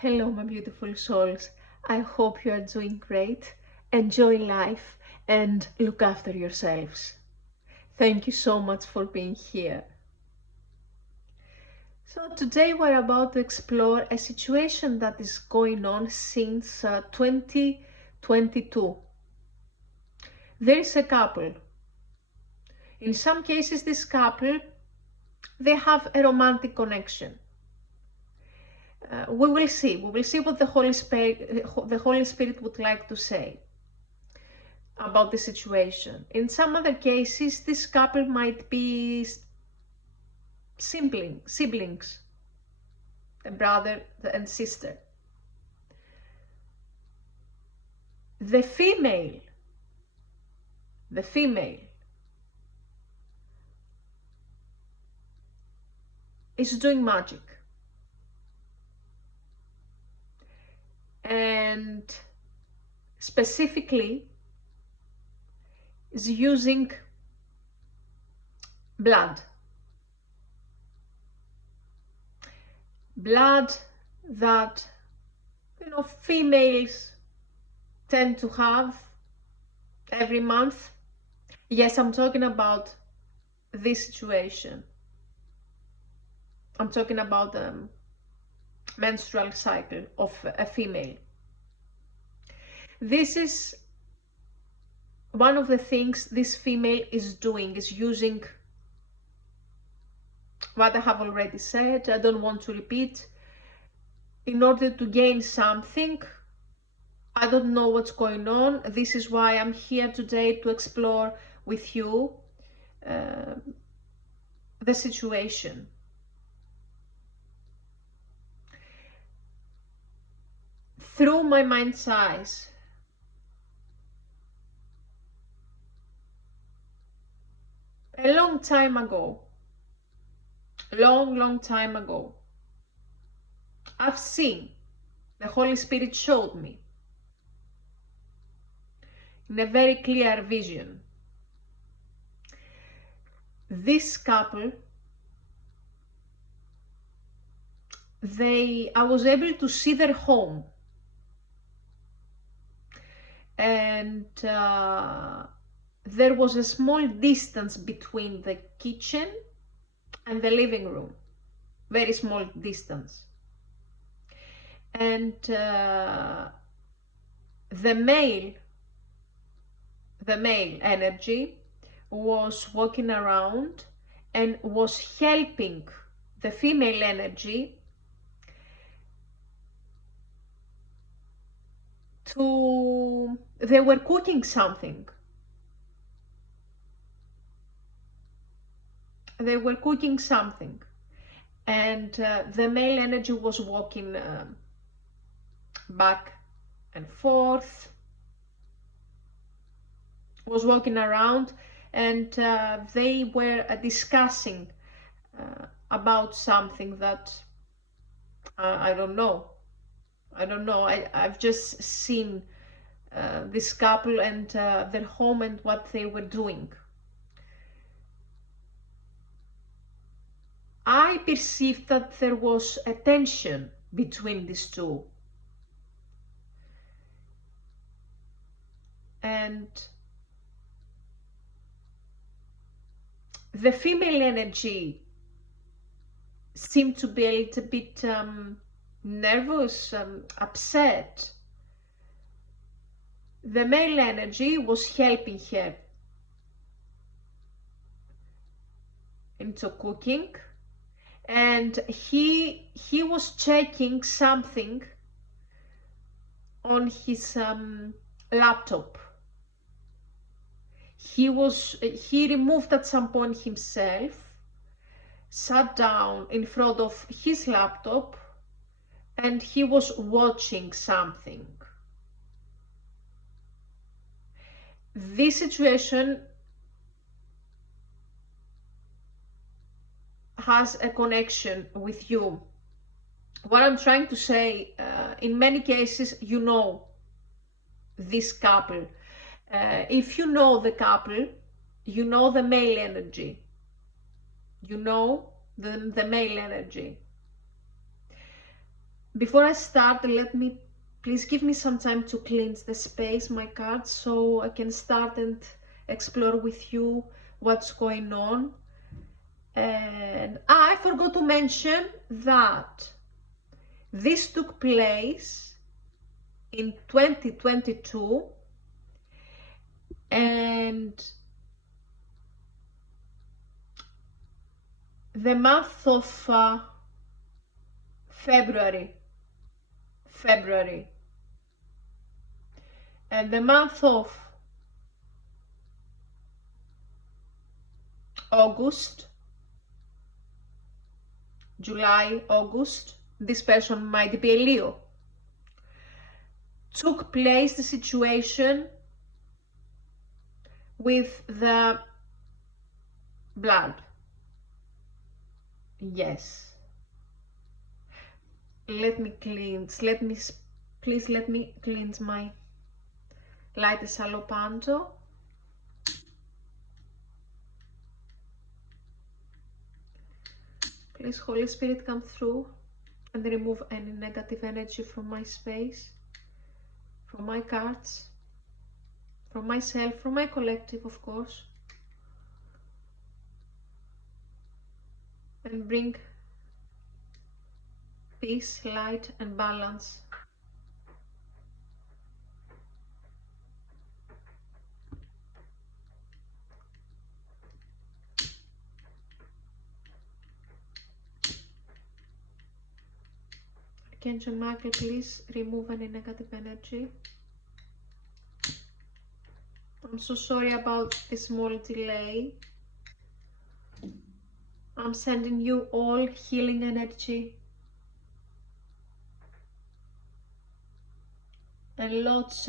Hello, my beautiful souls. I hope you are doing great. Enjoy life and look after yourselves. Thank you so much for being here. So, today we're about to explore a situation that is going on since 2022. There is a couple. In some cases, this couple, they have a romantic connection. We will see what the Holy Spirit would like to say about the situation. In some other cases, this couple might be siblings, a brother and sister. The female is doing magic. And specifically is using blood that females tend to have every month. Yes, I'm talking about this situation. I'm talking about the menstrual cycle of a female. This is one of the things this female is doing, is using what I have already said. I don't want to repeat. In order to gain something, I don't know what's going on. This is why I'm here today, to explore with you the situation. Through my mind's eyes, a long time ago, long time ago, I've seen, the Holy Spirit showed me in a very clear vision, this couple, I was able to see their home, and there was a small distance between the kitchen and the living room, very small distance. And the male energy was walking around and was helping the female energy they were cooking something. And the male energy was walking back and forth, was walking around, and they were discussing about something that I don't know. I've just seen this couple and their home and what they were doing. I perceived that there was a tension between these two. And the female energy seemed to be a little bit nervous, upset. The male energy was helping her into cooking, and he was checking something on his laptop. He removed at some point himself, sat down in front of his laptop, and he was watching something. This situation has a connection with you. What I'm trying to say, in many cases, you know this couple. If you know the couple, you know the male energy. You know the male energy. before I start, please give me some time to cleanse the space, my cards, so I can start and explore with you what's going on. And I forgot to mention that this took place in 2022, and the month of February, and the month of August, July, August, this person might be a Leo, took place the situation with the blood. Yes. Let me cleanse, please let me cleanse my light Salopanto. Please, Holy Spirit, come through and remove any negative energy from my space, from my cards, from myself, from my collective, of course, and bring peace, light, and balance. Archangel Michael, please remove any negative energy. I'm so sorry about the small delay. I'm sending you all healing energy and lots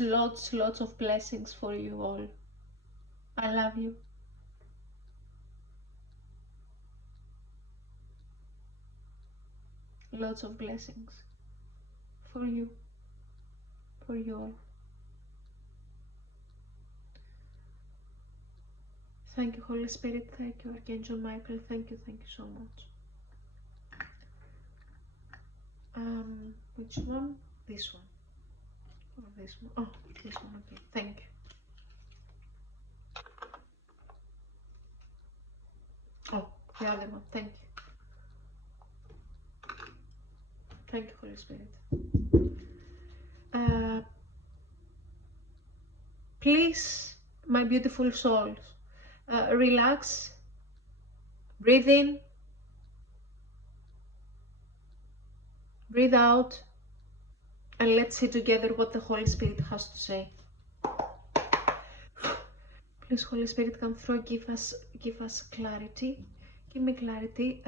of blessings for you all. I love you. Lots of blessings for you all. Thank you, Holy Spirit. Thank you, Archangel Michael. Thank you so much. Which one? This one. Or this one? Oh, this one. Okay. Thank you. Oh, the other one. Thank you. Thank you, Holy Spirit. Please, my beautiful souls, relax, breathe in, breathe out, and let's see together what the Holy Spirit has to say. Please, Holy Spirit, come through, give us clarity. Give me clarity.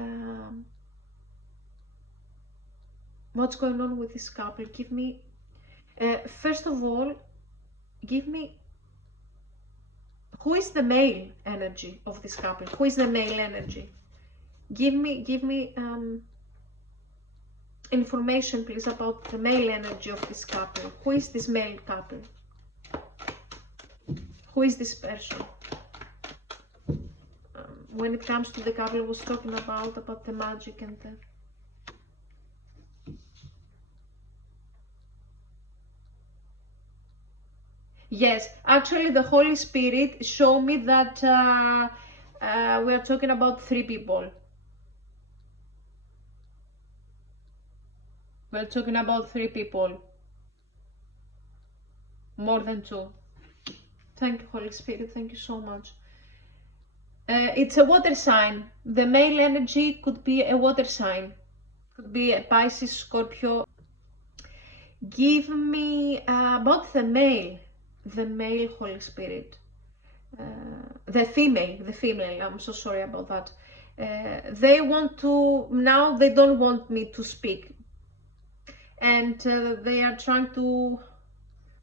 What's going on with this couple? Give me, first of all, give me, who is the male energy of this couple? Who is the male energy? Give me information, please, about the male energy of this couple. Who is this male couple? Who is this person? When it comes to the couple I was talking about the magic and the... Yes, actually the Holy Spirit showed me that we are talking about 3 people. We're talking about 3 people. More than 2. Thank you, Holy Spirit. Thank you so much. It's a water sign. The male energy could be a water sign. Could be a Pisces, Scorpio. Give me about the male Holy Spirit. The female, I'm so sorry about that. They want to, now they don't want me to speak. And they are trying to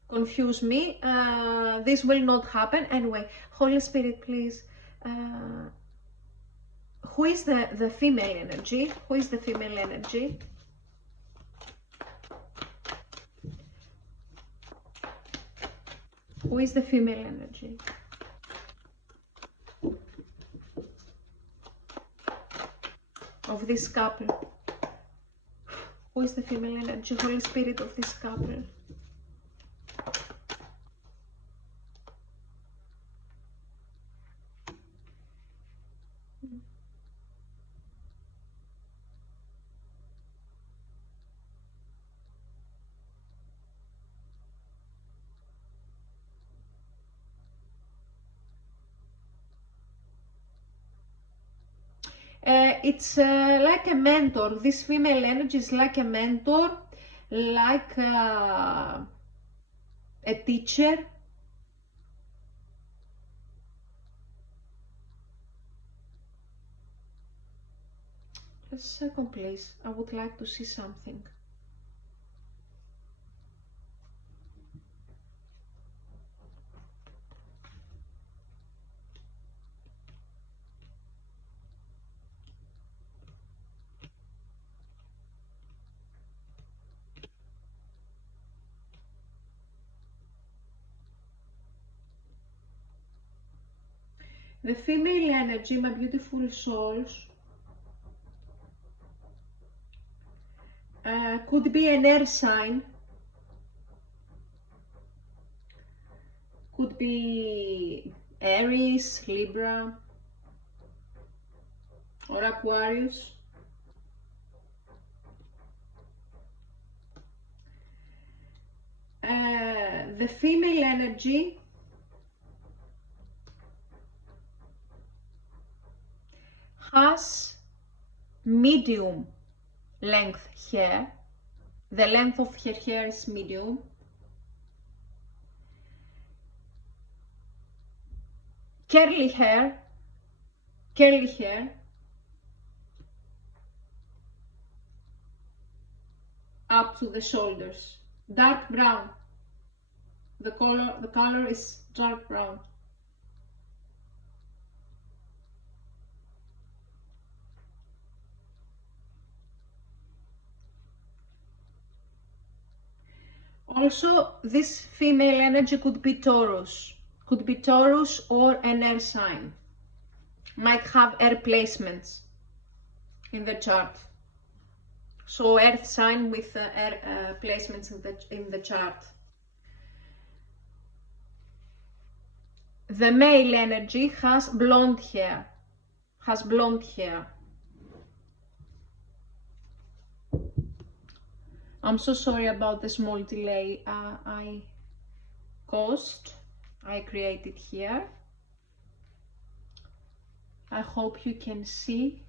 confuse me. This will not happen. Anyway, Holy Spirit, please. Who is the female energy? Who is the female energy? Who is the female energy? Of this couple? Who is the female energy, Holy Spirit of this couple? It's like a mentor. This female energy is like a mentor, like a teacher. Just a second, please. I would like to see something. The female energy, my beautiful souls, could be an air sign, could be Aries, Libra, or Aquarius. The female energy has medium length hair. The length of her hair is medium. Curly hair, up to the shoulders. Dark brown. The color is dark brown. Also, this female energy could be Taurus. Could be Taurus or an air sign. Might have air placements in the chart. So earth sign with air placements in the chart. The male energy has blonde hair. I'm so sorry about the small delay I created here. I hope you can see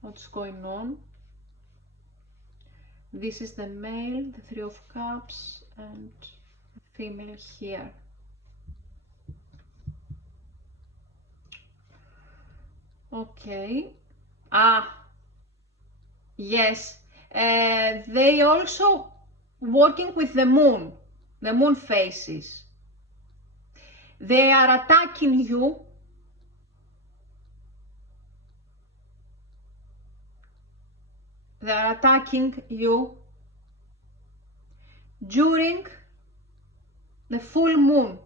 what's going on. This is the male, the Three of Cups, and the female here. Okay. Yes. They also working with the moon phases. They are attacking you. They are attacking you during the full moon,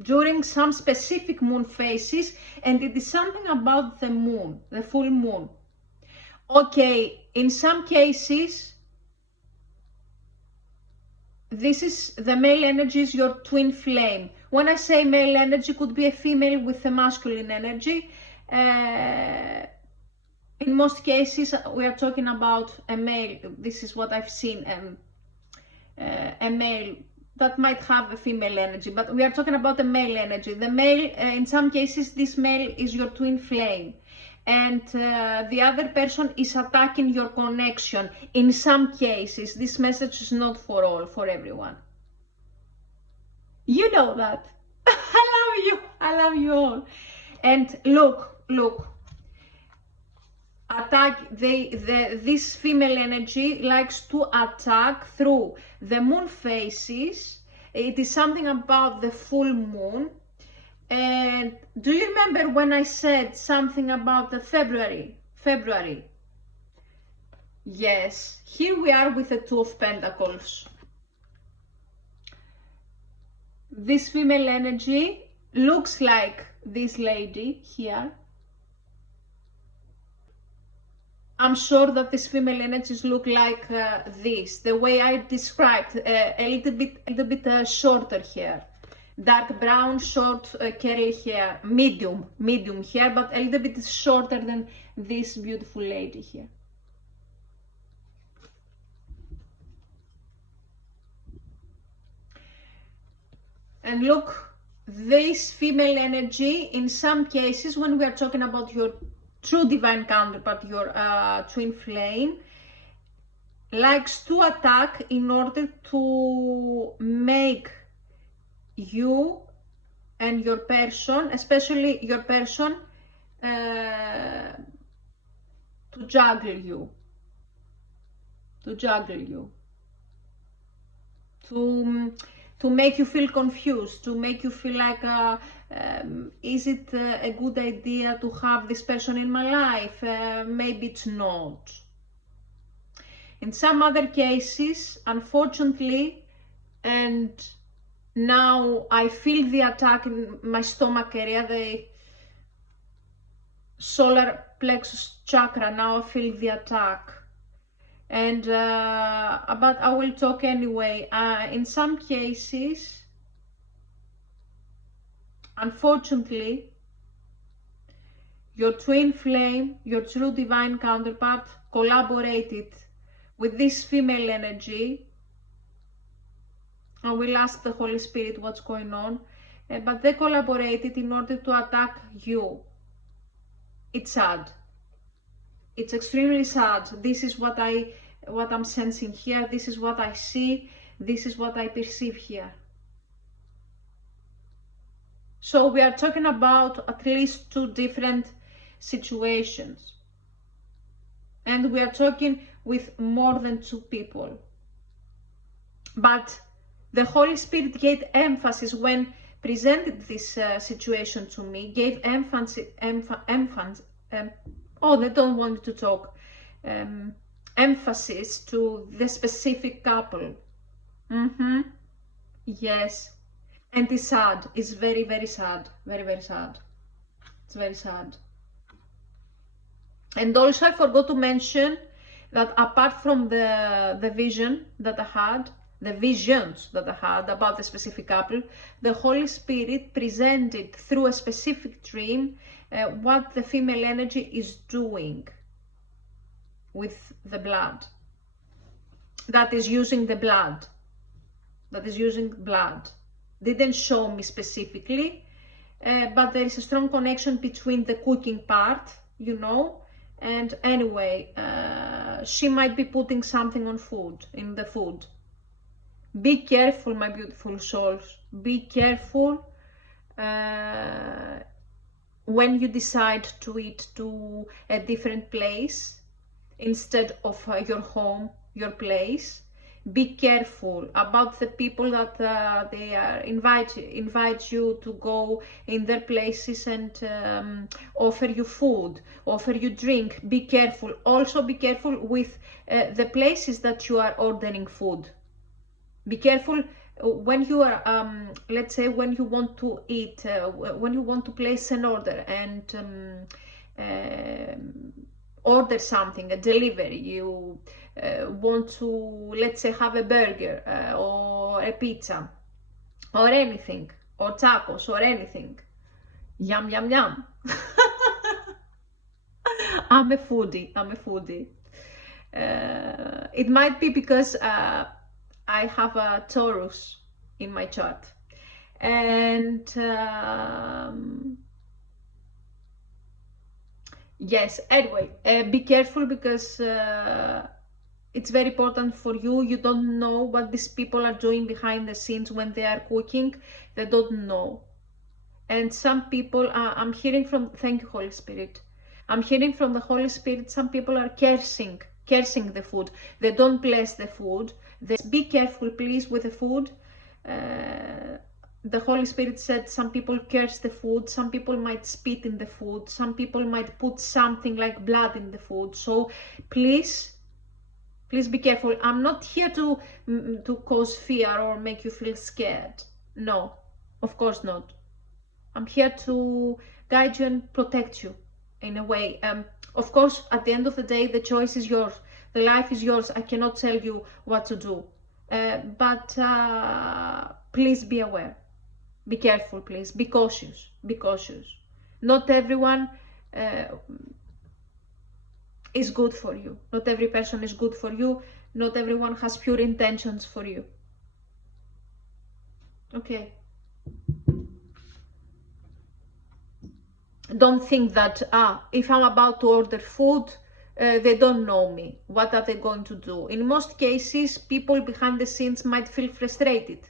during some specific moon phases, and it is something about the moon, the full moon. Okay, in some cases, this is the male energy is your twin flame. When I say male energy, could be a female with a masculine energy. In most cases, we are talking about a male. This is what I've seen, a male that might have a female energy, but we are talking about the male energy. The male, in some cases, this male is your twin flame, and the other person is attacking your connection. In some cases, this message is not for all, for everyone. You know that. I love you all. And look, this female energy likes to attack through the moon phases. It is something about the full moon. And do you remember when I said something about the February? Yes, here we are with the Two of Pentacles. This female energy looks like this lady here. I'm sure that these female energies look like this, the way I described, a little bit shorter hair, dark brown, short curly hair, medium hair, but a little bit shorter than this beautiful lady here. And look, this female energy, in some cases, when we are talking about your true divine counterpart, your twin flame, likes to attack in order to make you and your person, especially your person, to juggle you, to make you feel confused, to make you feel like, is it a good idea to have this person in my life? Maybe it's not. In some other cases, unfortunately, and now I feel the attack in my stomach area, the solar plexus chakra, now I feel the attack. And but I will talk anyway. In some cases, unfortunately, your twin flame, your true divine counterpart, collaborated with this female energy. I will ask the Holy Spirit what's going on, but they collaborated in order to attack you. It's sad. It's extremely sad. This is what I'm sensing here. This is what I see. This is what I perceive here. So we are talking about at least 2 different situations. And we are talking with more than 2 people. But the Holy Spirit gave emphasis when presented this situation to me, gave emphasis, oh, they don't want to talk, emphasis to the specific couple. Yes. And it's sad. It's very, very sad. Very, very sad. It's very sad. And also I forgot to mention that apart from the vision that I had, the visions that I had about the specific couple, the Holy Spirit presented through a specific dream what the female energy is doing with the blood. That is using the blood. Didn't show me specifically, but there is a strong connection between the cooking part, you know, and anyway, she might be putting something on food, in the food. Be careful, my beautiful souls. Be careful when you decide to eat to a different place instead of your home, your place. Be careful about the people that they invite you to go in their places and offer you food, offer you drink. Be careful. Also be careful with the places that you are ordering food. Be careful when you are, let's say, when you want to eat, when you want to place an order and order something, a delivery, you want to, let's say, have a burger or a pizza or anything, or tacos or anything. Yum, yum, yum. I'm a foodie. It might be because I have a Taurus in my chart, and yes, anyway, be careful because it's very important for you. You don't know what these people are doing behind the scenes when they are cooking. They don't know. And some people, I'm hearing from, thank you, Holy Spirit. I'm hearing from the Holy Spirit, some people are cursing the food. They don't bless the food. Be careful, please, with the food. The Holy Spirit said some people curse the food, some people might spit in the food, some people might put something like blood in the food. So please be careful. I'm not here to cause fear or make you feel scared. No, of course not. I'm here to guide you and protect you in a way. Of course, at the end of the day, the choice is yours. The life is yours. I cannot tell you what to do. But please be aware. Be careful, please. Be cautious. Be cautious. Not everyone is good for you. Not every person is good for you. Not everyone has pure intentions for you. Okay. Don't think that, if I'm about to order food, they don't know me. What are they going to do? In most cases, people behind the scenes might feel frustrated.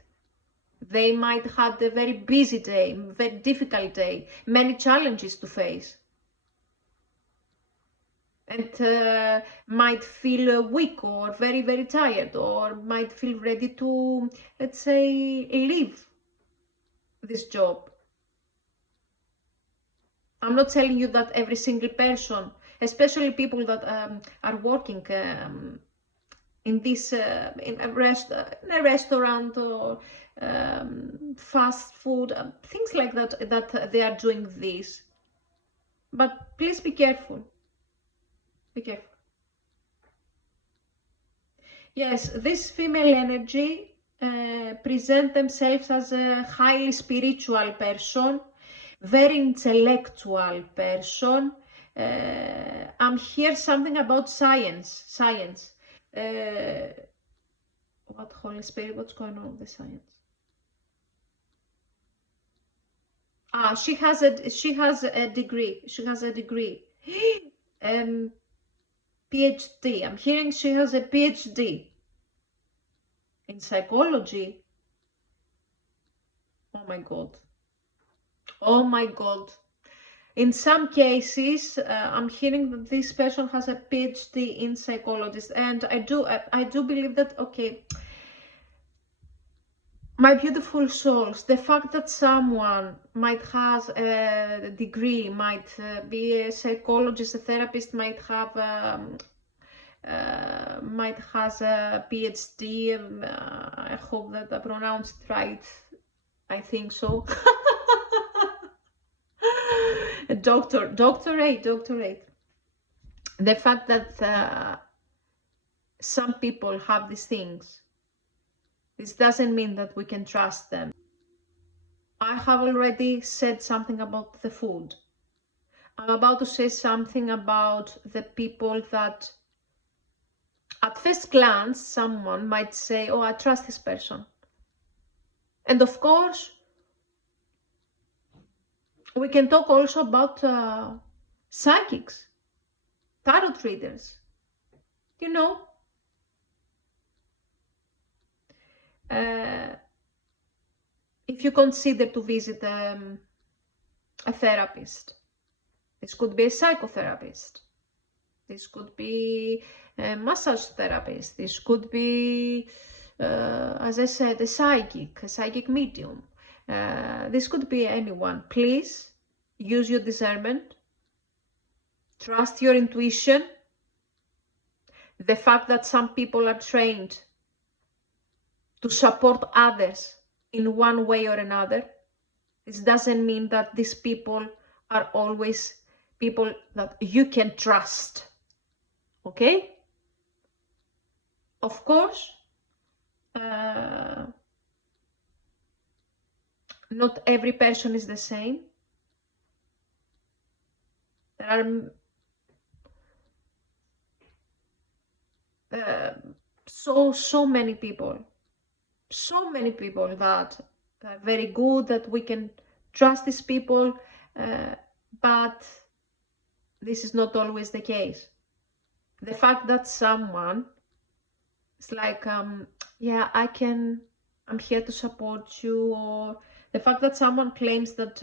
They might have a very busy day, very difficult day, many challenges to face. And might feel weak or very, very tired, or might feel ready to, let's say, leave this job. I'm not telling you that every single person, especially people that are working in this in a restaurant or fast food, things like that, that they are doing this. But please be careful. Be careful. Yes, this female energy present themselves as a highly spiritual person, very intellectual person. I'm here something about science. What Holy Spirit? What's going on with the science? She has a degree. She has a degree. PhD. I'm hearing she has a PhD in psychology. Oh my God. Oh my God. In some cases, I'm hearing that this person has a PhD in psychologist, and I do believe that, okay, my beautiful souls, the fact that someone might have a degree, might be a psychologist, a therapist, might have has a PhD. I hope that I pronounced it right. I think so. Doctorate. The fact that some people have these things, this doesn't mean that we can trust them. I have already said something about the food. I'm about to say something about the people that at first glance someone might say, oh, I trust this person. And of course, we can talk also about psychics, tarot readers. You know, if you consider to visit a therapist, this could be a psychotherapist, this could be a massage therapist, this could be, as I said, a psychic medium. This could be anyone. Please use your discernment, trust your intuition. The fact that some people are trained to support others in one way or another, this doesn't mean that these people are always people that you can trust. Okay? Of course, not every person is the same. There are so many people that are very good, that we can trust these people, but this is not always the case. The fact that someone is like, yeah, I'm here to support you, or the fact that someone claims that,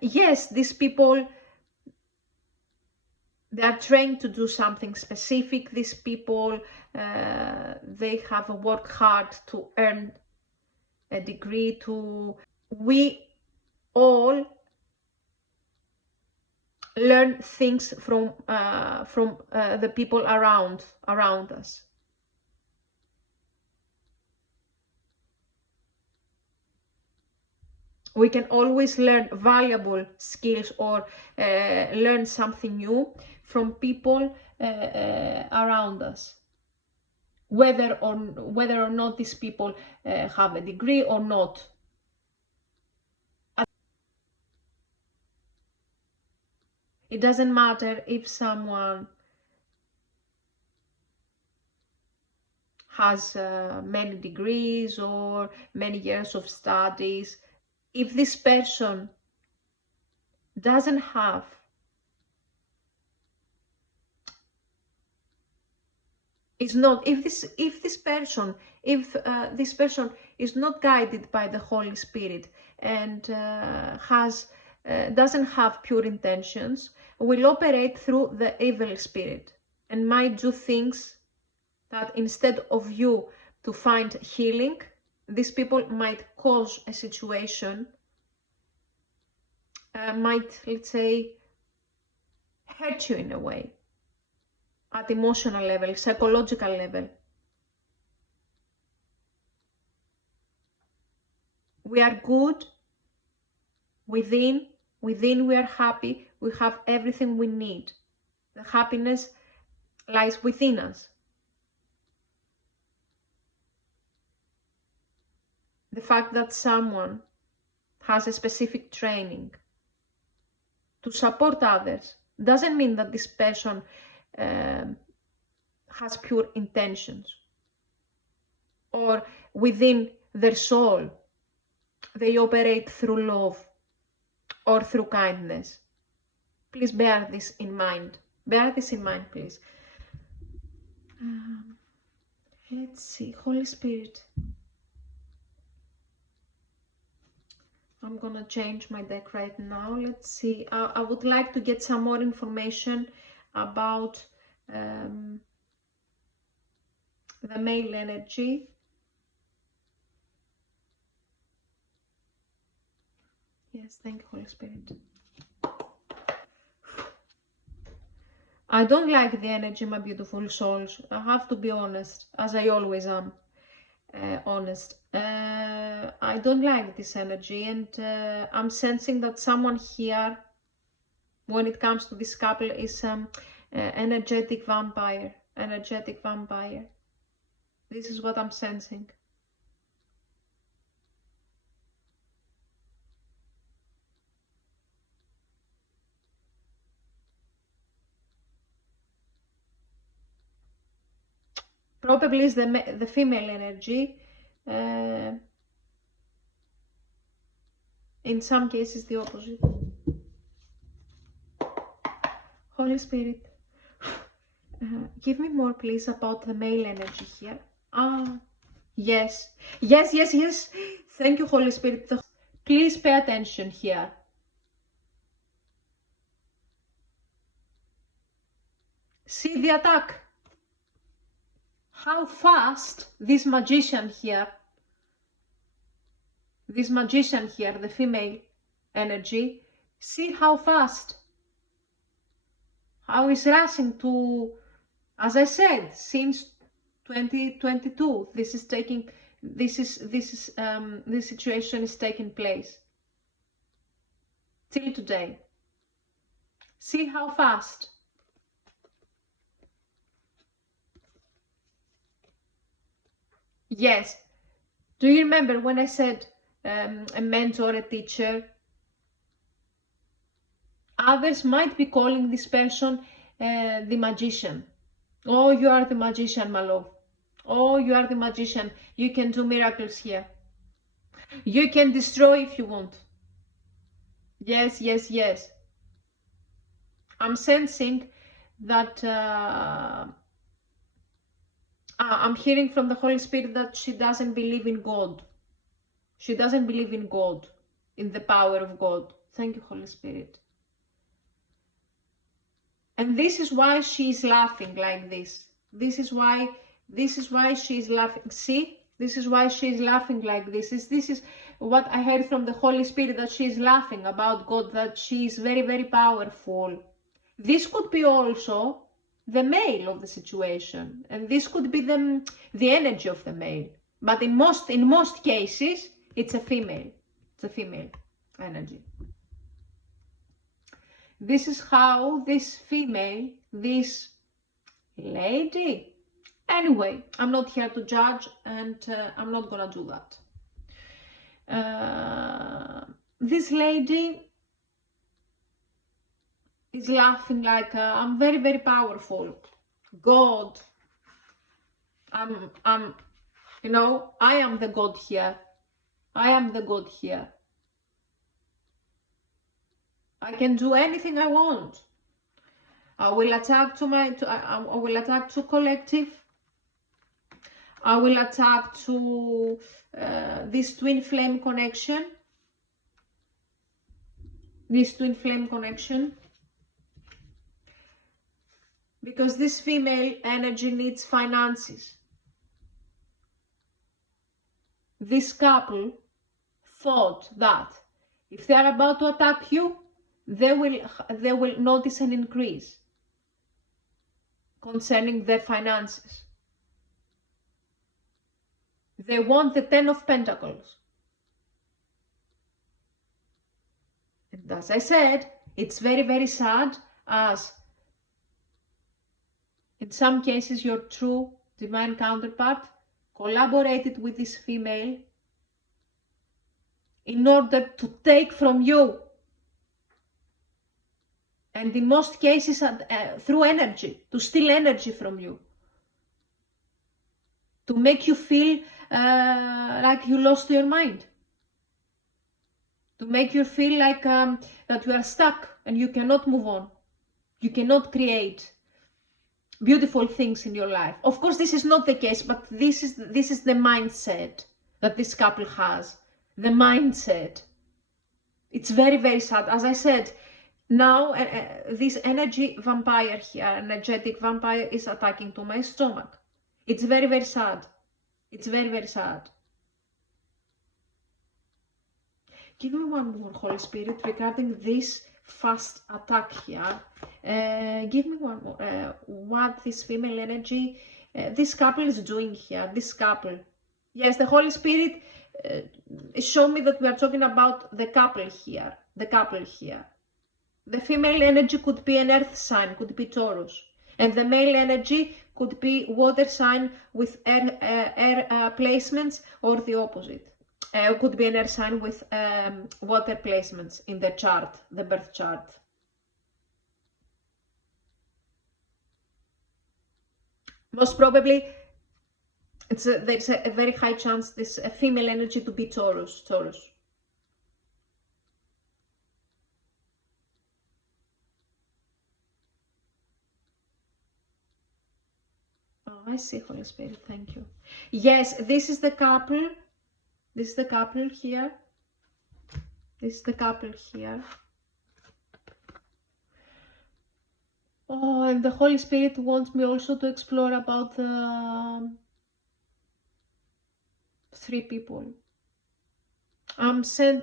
yes, these people, they are trained to do something specific. These people, they have to work hard to earn a degree. We all learn things from the people around us. We can always learn valuable skills or learn something new from people around us. Whether or not these people have a degree or not. It doesn't matter if someone has many degrees or many years of studies. If this person doesn't have is not, if this person is not guided by the Holy Spirit and doesn't have pure intentions, will operate through the evil spirit and might do things that instead of you to find healing, these people might cause a situation, might, let's say, hurt you in a way, at emotional level, psychological level. We are good within we are happy, we have everything we need. The happiness lies within us. The fact that someone has a specific training to support others doesn't mean that this person has pure intentions, or within their soul they operate through love or through kindness. Please bear this in mind. Bear this in mind, please. Let's see, Holy Spirit. I'm gonna change my deck right now. Let's see. I would like to get some more information about the male energy. Yes, thank you, Holy Spirit. I don't like the energy, my beautiful souls. I have to be honest, as I always am. Honest. I don't like this energy, and I'm sensing that someone here, when it comes to this couple, is energetic vampire. Energetic vampire. This is what I'm sensing. Probably is the female energy. In some cases, the opposite. Holy Spirit, give me more, please, about the male energy here. Yes. Yes, yes, yes. Thank you, Holy Spirit. Please pay attention here. See the attack. How fast this magician here, the female energy, see how fast, how is rushing to, as I said, since 2022, this situation is taking place till today. See how fast. Yes. Do you remember when I said a mentor, a teacher? Others might be calling this person the magician. Oh, you are the magician, my love. Oh, you are the magician. You can do miracles here. You can destroy if you want. Yes, yes, yes. I'm sensing that I'm hearing from the Holy Spirit that she doesn't believe in God. She doesn't believe in God, in the power of God. Thank you, Holy Spirit. And this is why she is laughing like this. This is why she is laughing. See? This is why she is laughing like this. This is what I heard from the Holy Spirit, that she is laughing about God, that she is very, very powerful. This could be also the male of the situation, and this could be the energy of the male. But in most cases, it's a female. It's a female. energy. This is how this female, this lady, anyway, I'm not here to judge, and I'm not gonna do that. This lady is laughing like, I'm very, very powerful. God, you know, I am the God here. I am the God here. I can do anything I want. I will attack I will attack to collective. I will attack to this twin flame connection. This twin flame connection. Because this female energy needs finances. This couple thought that if they are about to attack you, they will notice an increase concerning their finances. They want the 10 of Pentacles. And as I said, it's very, very sad, as in some cases your true divine counterpart collaborated with this female in order to take from you, and in most cases through energy, to steal energy from you, to make you feel like you lost your mind, to make you feel like that you are stuck and you cannot move on, you cannot create beautiful things in your life. Of course, this is not the case, but this is the mindset that this couple has. The mindset. It's very, very sad. As I said, now this energy vampire here, energetic vampire, is attacking to my stomach. It's very, very sad. It's very, very sad. Give me one more, Holy Spirit, regarding this fast attack here. Give me one more. What this female energy, this couple is doing here. This couple. Yes, the Holy Spirit show me that we are talking about the couple here. The couple here. The female energy could be an earth sign, could be Taurus. And the male energy could be water sign with air placements, or the opposite. Could be an air sign with water placements in the chart, the birth chart. Most probably, there's a very high chance this female energy to be Taurus. Oh, I see, Holy Spirit, thank you. Yes, this is the couple. This is the couple here. This is the couple here. Oh, and the Holy Spirit wants me also to explore about the 3 people. I'm sensing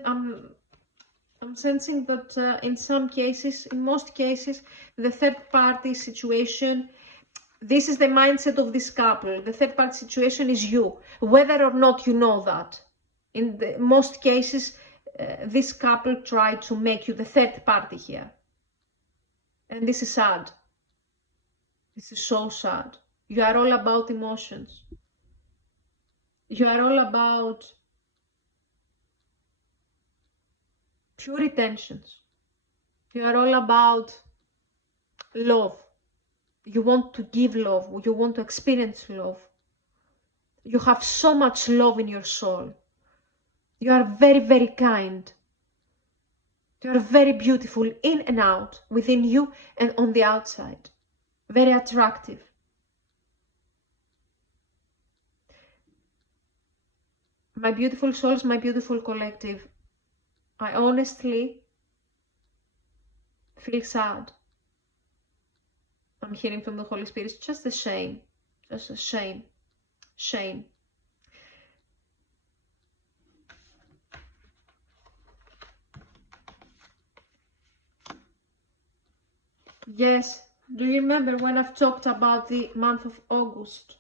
that in some cases, in most cases, the third party situation, this is the mindset of this couple. The third party situation is you, whether or not you know that. In most cases, this couple tried to make you the third party here. And this is sad. This is so sad. You are all about emotions. You are all about pure intentions. You are all about love. You want to give love. You want to experience love. You have so much love in your soul. You are very, very kind. You are very beautiful in and out, within you and on the outside. Very attractive. My beautiful souls, my beautiful collective, I honestly feel sad. I'm hearing from the Holy Spirit, it's just a shame. Just a shame. Shame. Yes, do you remember when I've talked about the month of August?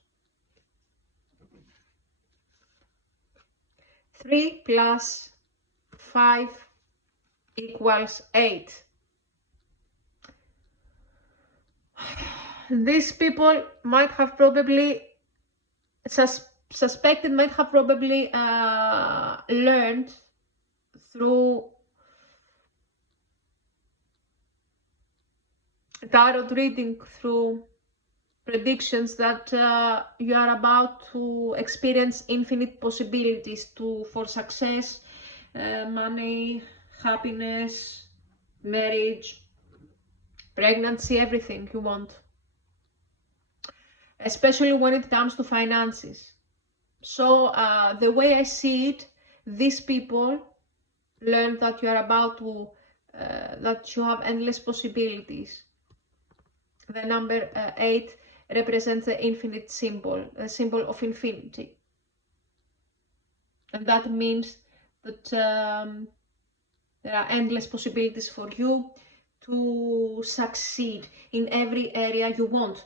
3 + 5 equals 8. These people might have probably suspected, might have probably learned through tarot reading, through predictions, that you are about to experience infinite possibilities for success, money, happiness, marriage, pregnancy, everything you want, especially when it comes to finances. So the way I see it, these people learn that you are about to, that you have endless possibilities. The number 8 represents the infinite symbol, a symbol of infinity. And that means that there are endless possibilities for you to succeed in every area you want,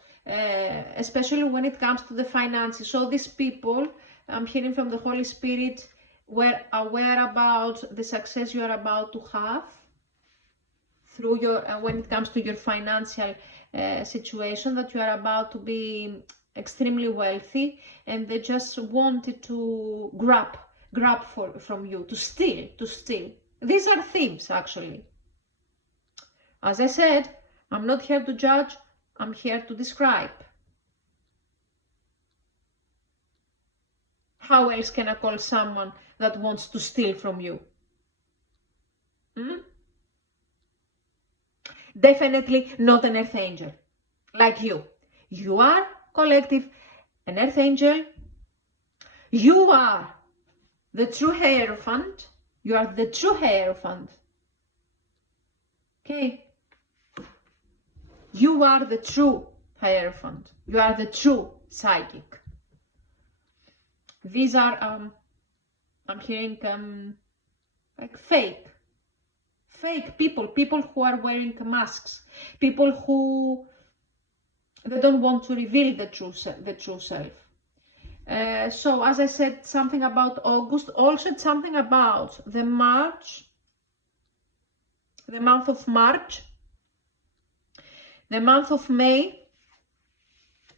especially when it comes to the finances. So these people, I'm hearing from the Holy Spirit, were aware about the success you are about to have through your, when it comes to your financial situation, that you are about to be extremely wealthy, and they just wanted to grab from you, to steal. These are thieves, actually. As I said, I'm not here to judge, I'm here to describe. How else can I call someone that wants to steal from you? Definitely not an earth angel, like you. You are collective, an earth angel. You are the true Hierophant. You are the true Hierophant. Okay? You are the true Hierophant. You are the true psychic. These are, I'm hearing, like fake people who are wearing masks, people who, they don't want to reveal the true self. So as I said, something about August, also something about the month of March, the month of May,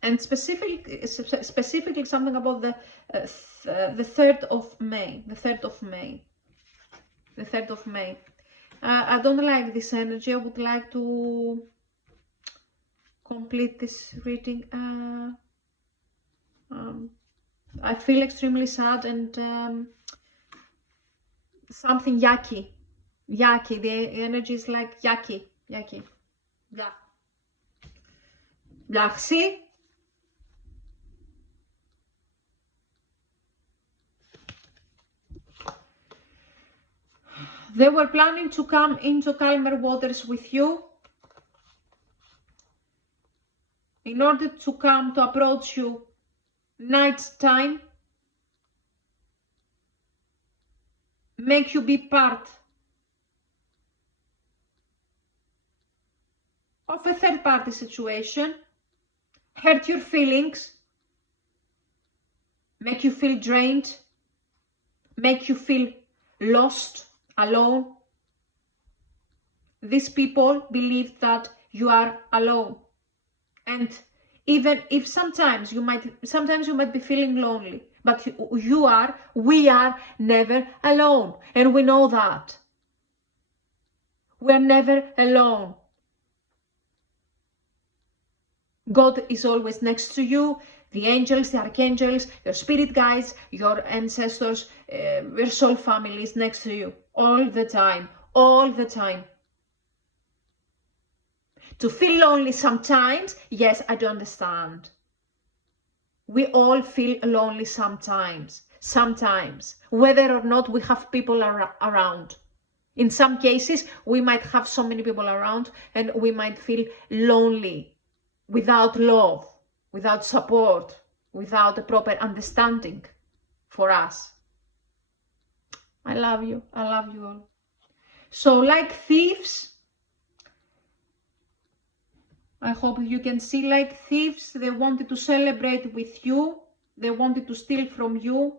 and specifically something about the 3rd of May, the 3rd of May. I don't like this energy. I would like to complete this reading. I feel extremely sad and something yucky. The energy is like yucky. Yeah. See? They were planning to come into calmer waters with you in order to come to approach you night time, make you be part of a third party situation, hurt your feelings, make you feel drained, make you feel lost, alone. These people believe that you are alone. And even if sometimes you might be feeling lonely, but we are never alone. And we know that. We're never alone. God is always next to you. The angels, the archangels, your spirit guides, your ancestors, your soul family is next to you all the time. To feel lonely sometimes, yes, I do understand. We all feel lonely sometimes, whether or not we have people around. In some cases, we might have so many people around and we might feel lonely, without love, without support, without a proper understanding for us. I love you all. So like thieves, I hope you can see, like thieves, they wanted to celebrate with you, they wanted to steal from you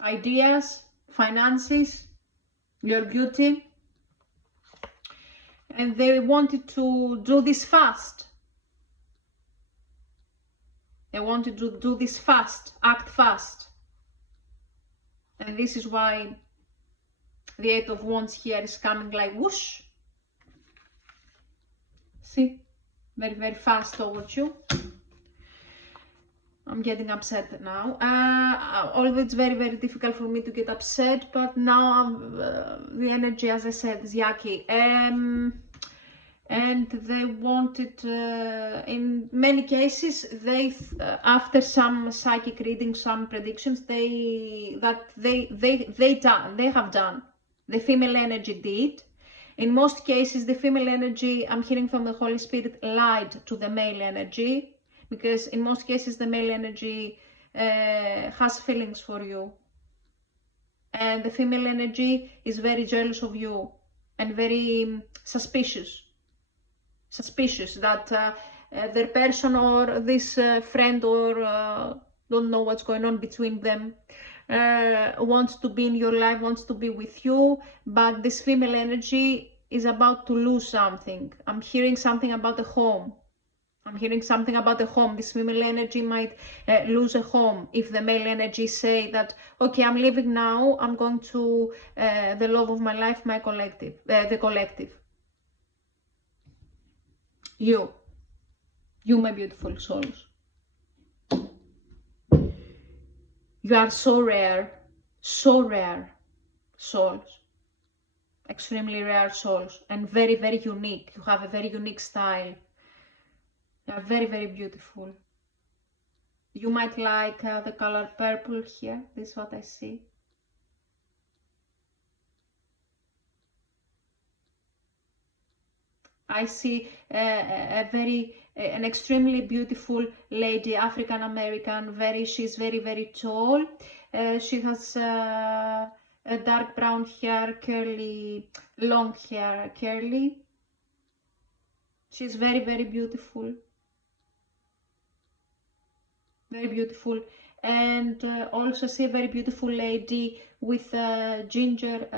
ideas, finances, your beauty. And they wanted to do this fast. They wanted to do this fast, act fast. And this is why the Eight of Wands here is coming like whoosh. See? Very, very fast towards you. I'm getting upset now. Although it's very, very difficult for me to get upset, but now the energy, as I said, is yucky. And they wanted, in many cases, they after some psychic readings, some predictions, they have done. The female energy did. In most cases, the female energy, I'm hearing from the Holy Spirit, lied to the male energy, because in most cases the male energy has feelings for you, and the female energy is very jealous of you and very suspicious that their person or this friend or don't know what's going on between them wants to be in your life, wants to be with you, but this female energy is about to lose something. I'm hearing something about the home. I'm hearing something about the home. This female energy might lose a home if the male energy say that, okay, I'm leaving now, I'm going to the love of my life, my collective, the collective. You, my beautiful souls. You are so rare souls, extremely rare souls, and very, very unique. You have a very unique style. You are very, very beautiful. You might like the color purple here. This is what I see. I see an extremely beautiful lady, African American. She's very, very tall. She has a dark brown hair, curly, long hair, curly. She's very, very beautiful. Very beautiful. And also see a very beautiful lady with ginger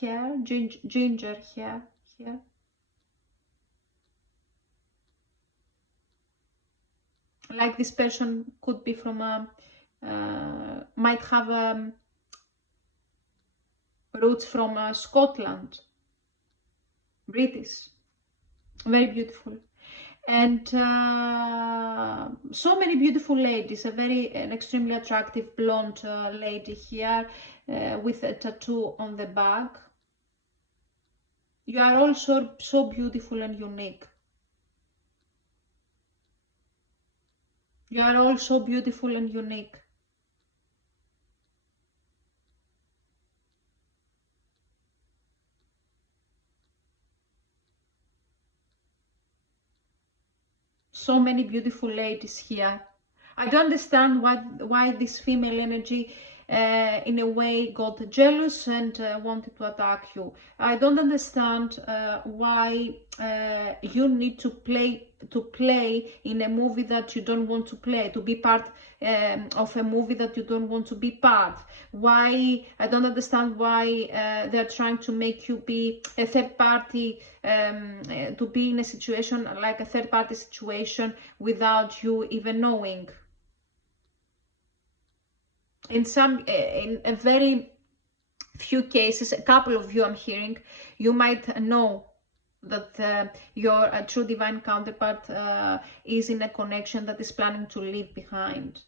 hair, ginger hair here. Like this person could be from might have roots from Scotland, British, very beautiful. And so many beautiful ladies, an extremely attractive blonde lady here with a tattoo on the back. You are all so beautiful and unique. You are all so beautiful and unique. So many beautiful ladies here. I don't understand why this female energy in a way got jealous and wanted to attack you. I don't understand why you need to play in a movie that you don't want to play, to be part of a movie that you don't want to be part. Why? I don't understand why they're trying to make you be a third party, to be in a situation like a third party situation without you even knowing. In a very few cases, a couple of you I'm hearing, you might know that your true divine counterpart is in a connection that is planning to leave behind.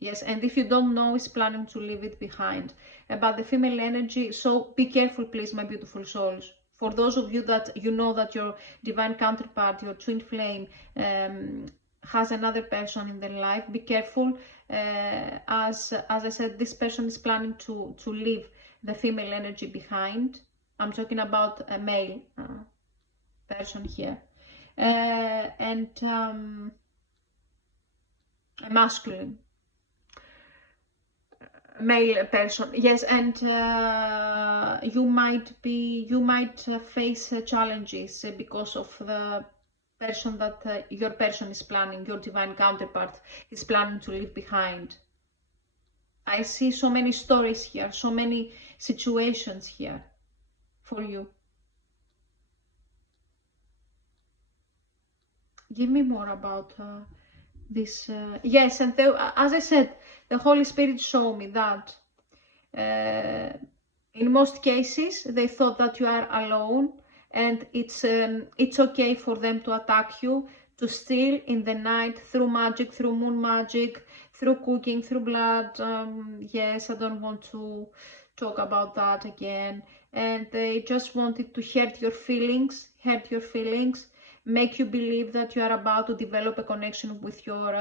Yes, and if you don't know, is planning to leave it behind. About the female energy, so be careful, please, my beautiful souls. For those of you that you know that your divine counterpart, your twin flame, has another person in their life, be careful. As I said, this person is planning to leave the female energy behind. I'm talking about a male person here, and a masculine male person. Yes, and you might face challenges because of the person that your person is planning, your divine counterpart is planning to leave behind. I see so many stories here, so many situations here for you. Give me more about this. Yes, and as I said, the Holy Spirit showed me that in most cases they thought that you are alone, and it's okay for them to attack you, to steal in the night through magic, through moon magic, through cooking, through blood. Yes, I don't want to talk about that again. And they just wanted to hurt your feelings, make you believe that you are about to develop a connection with your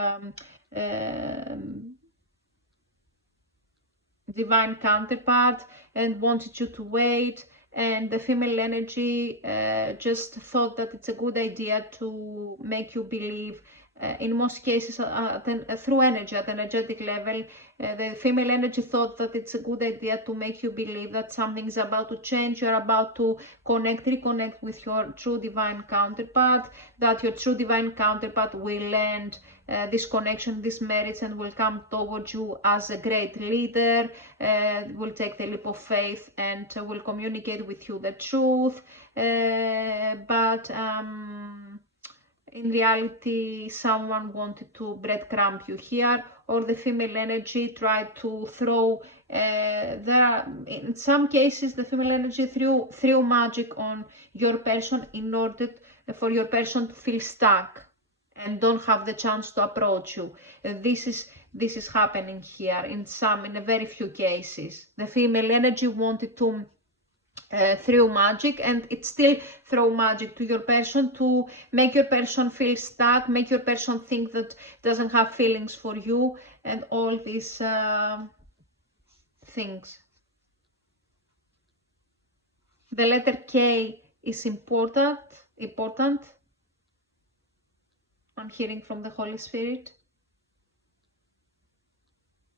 divine counterpart, and wanted you to wait. And the female energy just thought that it's a good idea to make you believe, in most cases through energy, at energetic level, the female energy thought that it's a good idea to make you believe that something is about to change, you're about to reconnect with your true divine counterpart, that your true divine counterpart will end this connection, this marriage, and will come towards you as a great leader, will take the leap of faith, and will communicate with you the truth. But in reality, someone wanted to breadcrumb you here, or the female energy tried to throw, in some cases, the female energy threw magic on your person in order for your person to feel stuck and don't have the chance to approach you. This is happening here in a very few cases. The female energy wanted to throw magic, and it still throw magic to your person to make your person feel stuck, make your person think that doesn't have feelings for you, and all these things. The letter K is important. I'm hearing from the Holy Spirit.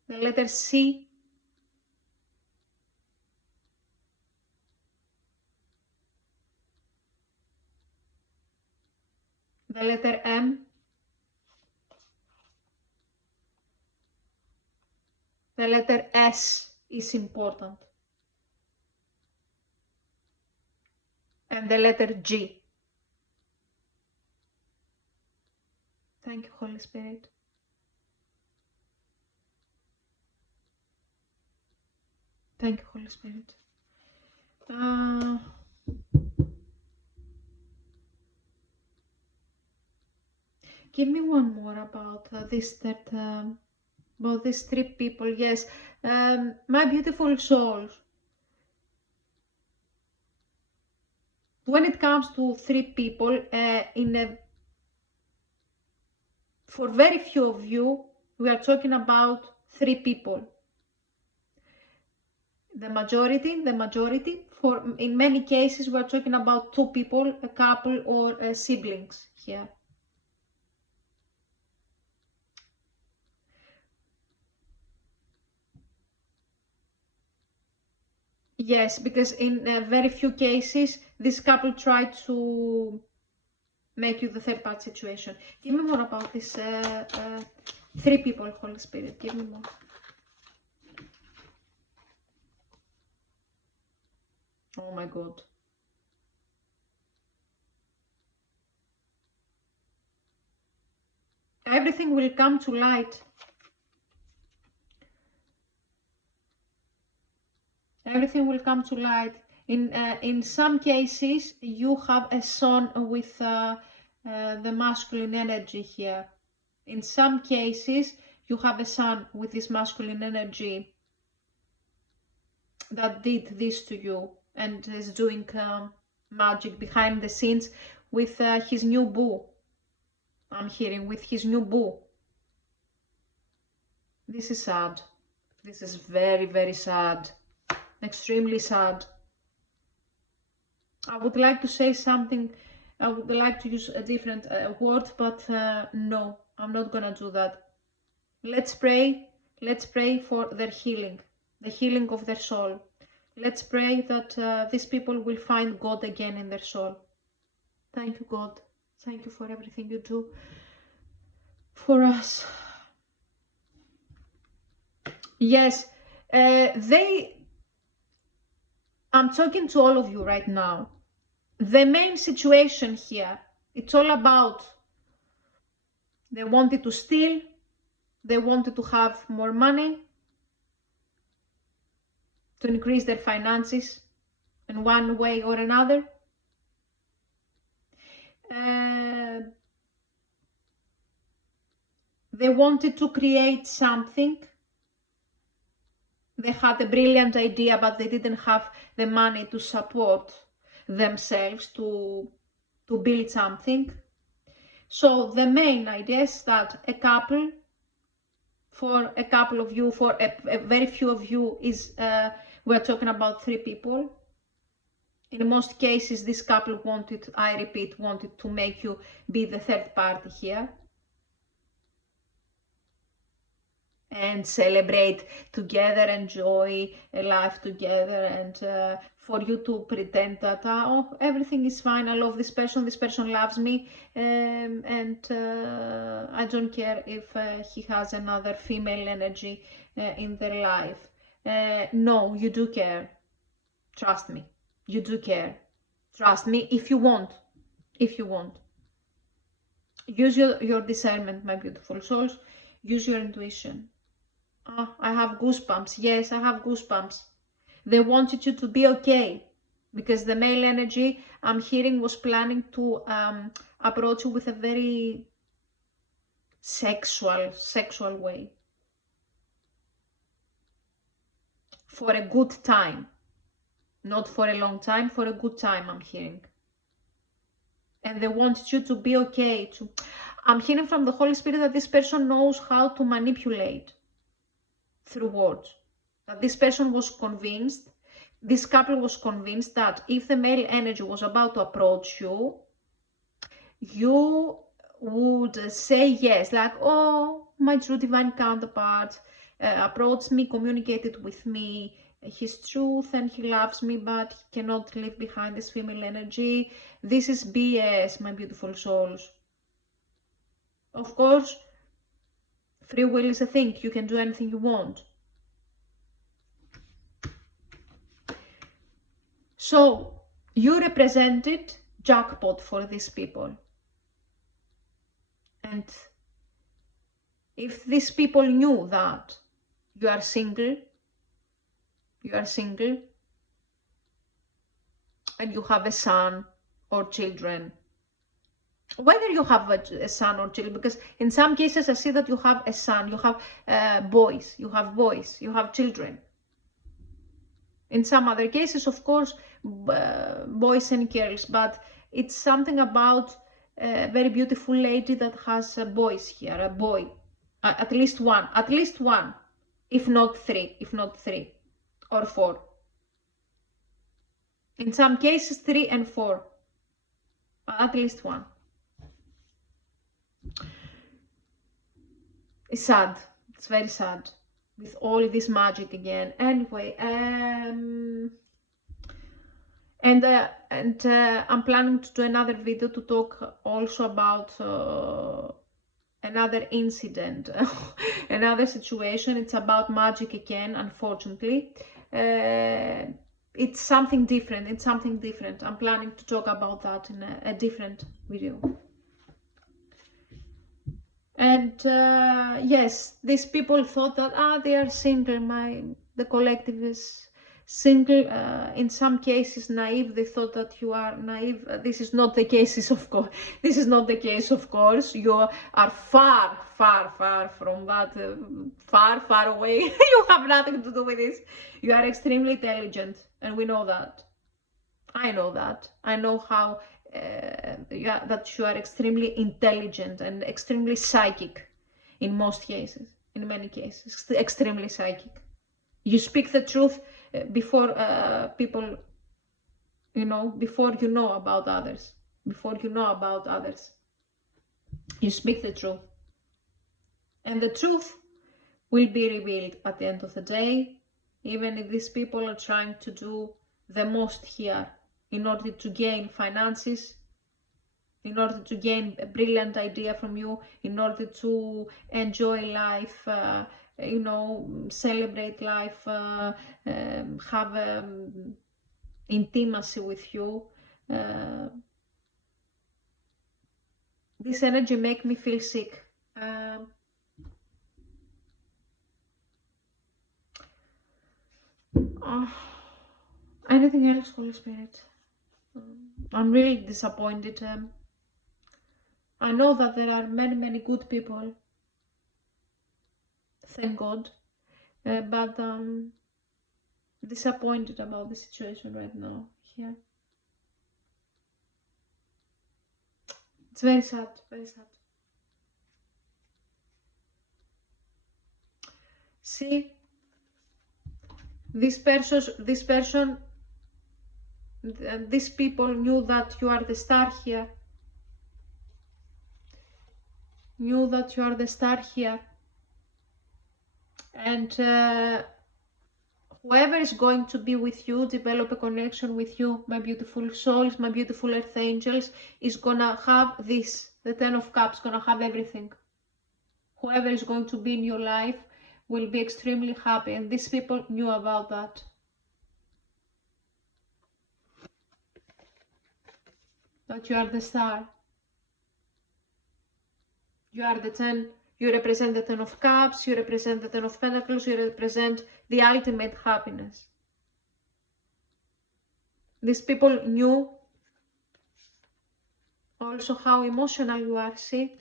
The letter C. The letter M. The letter S is important. And the letter G. Thank you, Holy Spirit. Thank you, Holy Spirit. Give me one more about about these three people. Yes, my beautiful souls. When it comes to three people, for very few of you, we are talking about three people. The majority, in many cases, we are talking about two people, a couple, or siblings here. Yes, because in very few cases, this couple tried to make you the third party situation. Give me more about this three people, Holy Spirit. Give me more. Oh my God. Everything will come to light. Everything will come to light. In some cases, you have a son with the masculine energy here. In some cases, you have a son with this masculine energy that did this to you and is doing magic behind the scenes with his new boo. I'm hearing with his new boo. This is sad. This is very, very sad. Extremely sad. I would like to say something. I would like to use a different word, but no, I'm not gonna do that. Let's pray. Let's pray for their healing, the healing of their soul. Let's pray that these people will find God again in their soul. Thank you, God. Thank you for everything you do for us. Yes, I'm talking to all of you right now. The main situation here, it's all about they wanted to steal, they wanted to have more money, to increase their finances in one way or another. They wanted to create something. They had a brilliant idea, but they didn't have the money to support themselves to build something. So the main idea is that a couple, for a couple of you, for a very few of you, is we're talking about 3 people. In most cases, this couple wanted, I repeat, wanted to make you be the third party here and celebrate together, enjoy a life together, and for you to pretend that, oh, everything is fine, I love this person loves me, and I don't care if he has another female energy in their life. No, you do care. Trust me, you do care. Trust me, if you want. Use your discernment, my beautiful souls. Use your intuition. I have goosebumps. Yes, I have goosebumps. They wanted you to be okay, because the male energy I'm hearing was planning to approach you with a very sexual way. For a good time. Not for a long time, for a good time, I'm hearing. And they wanted you to be okay. I'm hearing from the Holy Spirit that this person knows how to manipulate through words. That this person was convinced, this couple was convinced that if the male energy was about to approach you, you would say yes, like, oh, my true divine counterpart approached me, communicated with me his truth, and he loves me, but he cannot leave behind this female energy. This is BS, my beautiful souls. Of course, free will is a thing. You can do anything you want. So, you represented jackpot for these people. And if these people knew that you are single, and you have a son or children, whether you have a son or children, because in some cases I see that you have a son, you have boys, you have children. In some other cases, of course, boys and girls, but it's something about a very beautiful lady that has boys here, a boy, at least one, if not three or 4. In some cases, 3 and 4, at least 1. It's sad. It's very sad with all this magic again. Anyway, and I'm planning to do another video to talk also about another incident, another situation. It's about magic again, unfortunately. It's something different. I'm planning to talk about that in a different video. And yes, these people thought that they are single. The collective is single. In some cases, naive. They thought that you are naive. This is not the case, of course. This is not the case, of course. You are far from that. Far away. You have nothing to do with this. You are extremely intelligent, and we know that. I know that. I know how. That you are extremely intelligent and extremely psychic in most cases, in many cases, extremely psychic. You speak the truth before people, before you know about others. You speak the truth. And the truth will be revealed at the end of the day, even if these people are trying to do the most here in order to gain finances, in order to gain a brilliant idea from you, in order to enjoy life you know, celebrate life, have intimacy with you. This energy make me feel sick. Anything else, Holy Spirit? I'm really disappointed. I know that there are many, many good people, thank God, but disappointed about the situation right now here. It's very sad, very sad. See, these people knew that you are the star here. Knew that you are the star here. And whoever is going to be with you, develop a connection with you, my beautiful souls, my beautiful earth angels, is gonna have this. The Ten of Cups gonna have everything. Whoever is going to be in your life will be extremely happy, and these people knew about that. That you are the star. You are the 10, you represent the 10 of Cups, you represent the 10 of Pentacles, you represent the ultimate happiness. These people knew also how emotional you are, see?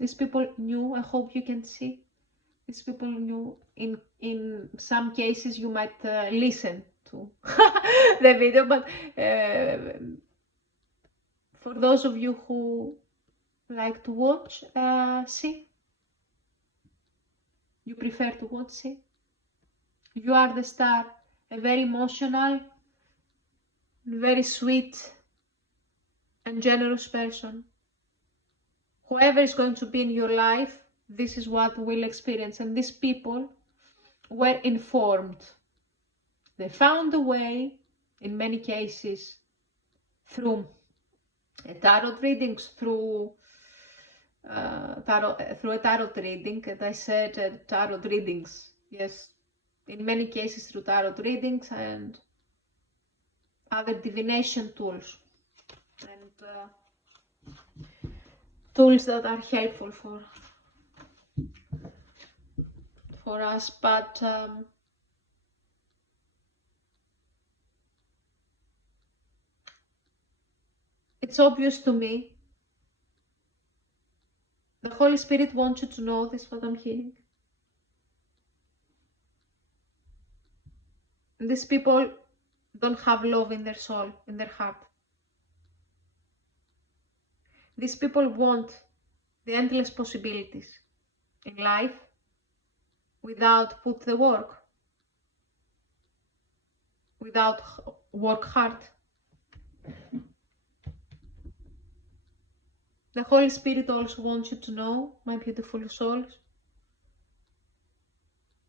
These people knew, I hope you can see. These people knew, in some cases you might listen to the video, but for those of you who like to watch, see, you prefer to watch, see, you are the star, a very emotional, very sweet and generous person. Whoever is going to be in your life, this is what we'll experience. And these people were informed. They found a way, in many cases, through tarot readings, through a tarot reading, and I said tarot readings, yes, in many cases through tarot readings and other divination tools, and tools that are helpful for us, but it's obvious to me. The Holy Spirit wants you to know this, what I'm hearing. These people don't have love in their soul, in their heart. These people want the endless possibilities in life without put the work, without work hard. The Holy Spirit also wants you to know, my beautiful souls,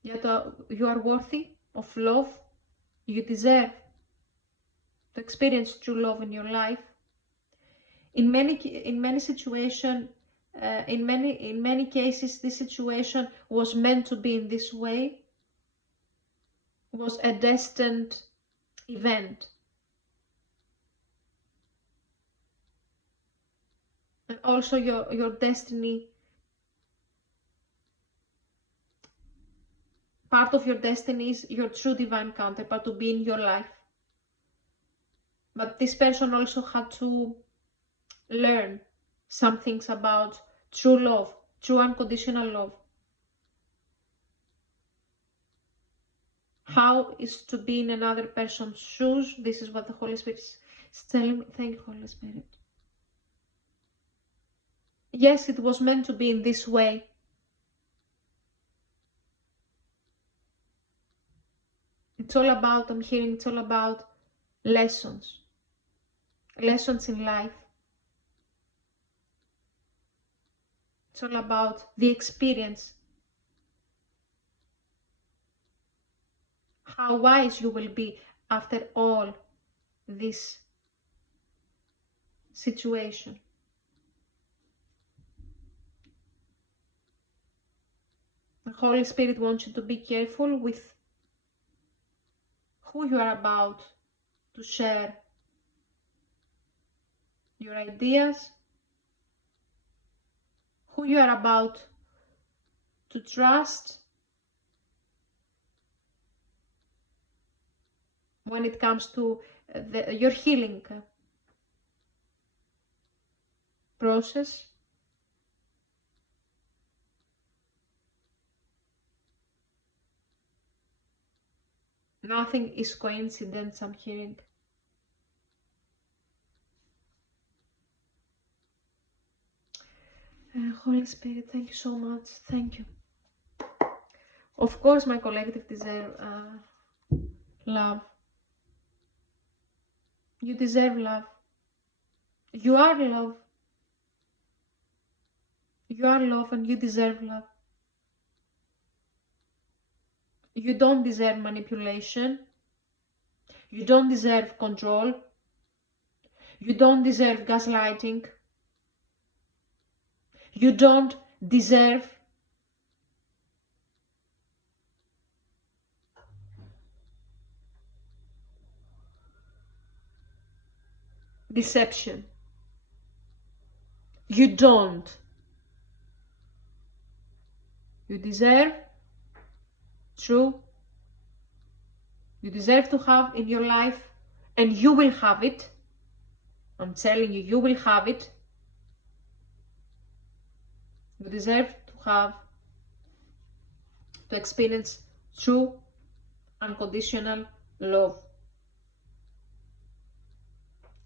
that you are worthy of love. You deserve to experience true love in your life. In many situations, in many cases, this situation was meant to be in this way. Was a destined event. And also your destiny, part of your destiny is your true divine counterpart to be in your life. But this person also had to learn some things about true love, true unconditional love. How is to be in another person's shoes. This is what the Holy Spirit is telling me. Thank you, Holy Spirit. Yes, it was meant to be in this way. It's all about, I'm hearing, it's all about lessons. Lessons in life. It's all about the experience. How wise you will be after all this situation. The Holy Spirit wants you to be careful with who you are about to share your ideas, who you are about to trust when it comes to your healing process. Nothing is coincidence, I'm hearing. Holy Spirit, thank you so much. Thank you. Of course, my collective deserve love. You deserve love. You are love. You are love and you deserve love. You don't deserve manipulation. You don't deserve control. You don't deserve gaslighting. You don't deserve deception. You don't. You deserve true. You deserve to have in your life, and you will have it. I'm telling you, you will have it. You deserve to experience true, unconditional love.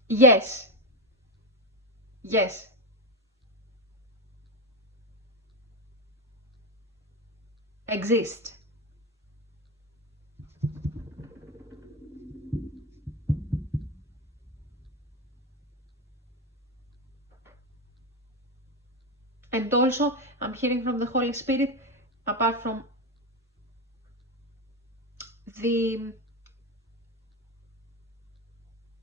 Yes. Yes. Exist. And also, I'm hearing from the Holy Spirit, apart from the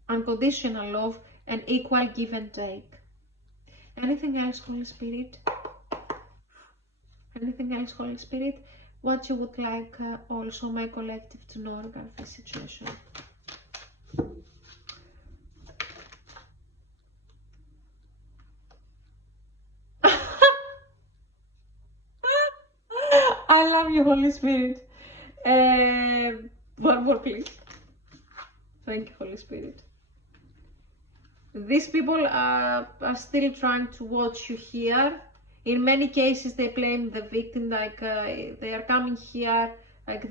unconditional love, and equal give and take. Anything else, Holy Spirit? Anything else, Holy Spirit? What you would like also my collective to know regarding this situation? I love you, Holy Spirit. One more, please. Thank you, Holy Spirit. These people are still trying to watch you here. In many cases, they blame the victim, like they are coming here, like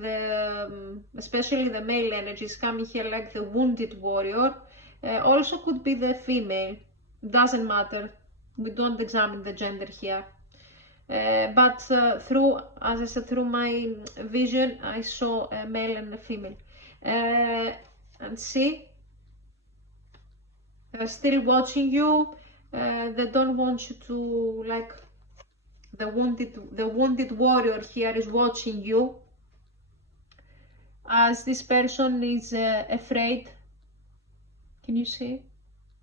especially the male energy is coming here like the wounded warrior. Also could be the female. Doesn't matter. We don't examine the gender here. But through, as I said, through my vision, I saw a male and a female. And see, they're still watching you. They don't want you to, like, the wounded warrior here is watching you, as this person is afraid. Can you see?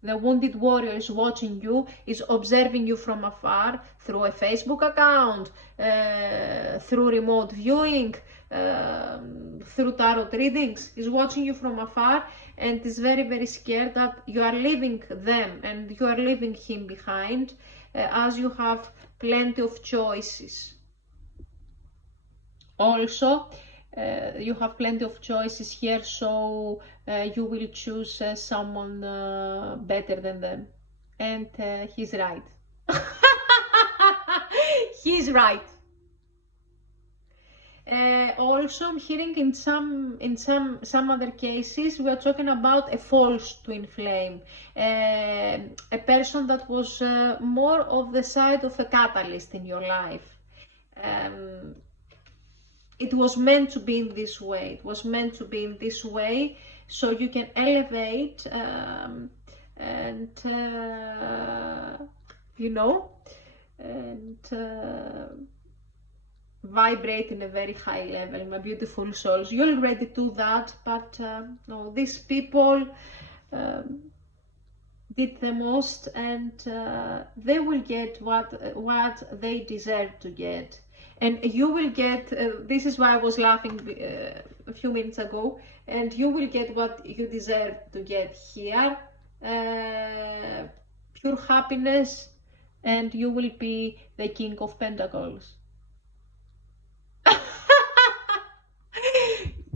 The wounded warrior is watching you, is observing you from afar through a Facebook account, through remote viewing, through tarot readings, is watching you from afar and is very, very scared that you are leaving them and you are leaving him behind, as you have plenty of choices. Also, you have plenty of choices here, so you will choose someone better than them. And he's right. He's right. Also, I'm hearing in some other cases, we are talking about a false twin flame, a person that was more of the side of a catalyst in your life. It was meant to be in this way. It was meant to be in this way, so you can elevate and you know, and vibrate in a very high level, my beautiful souls. You already do that, but no, these people did the most, and they will get what they deserve to get. And you will get, this is why I was laughing a few minutes ago, and you will get what you deserve to get here, pure happiness, and you will be the King of Pentacles.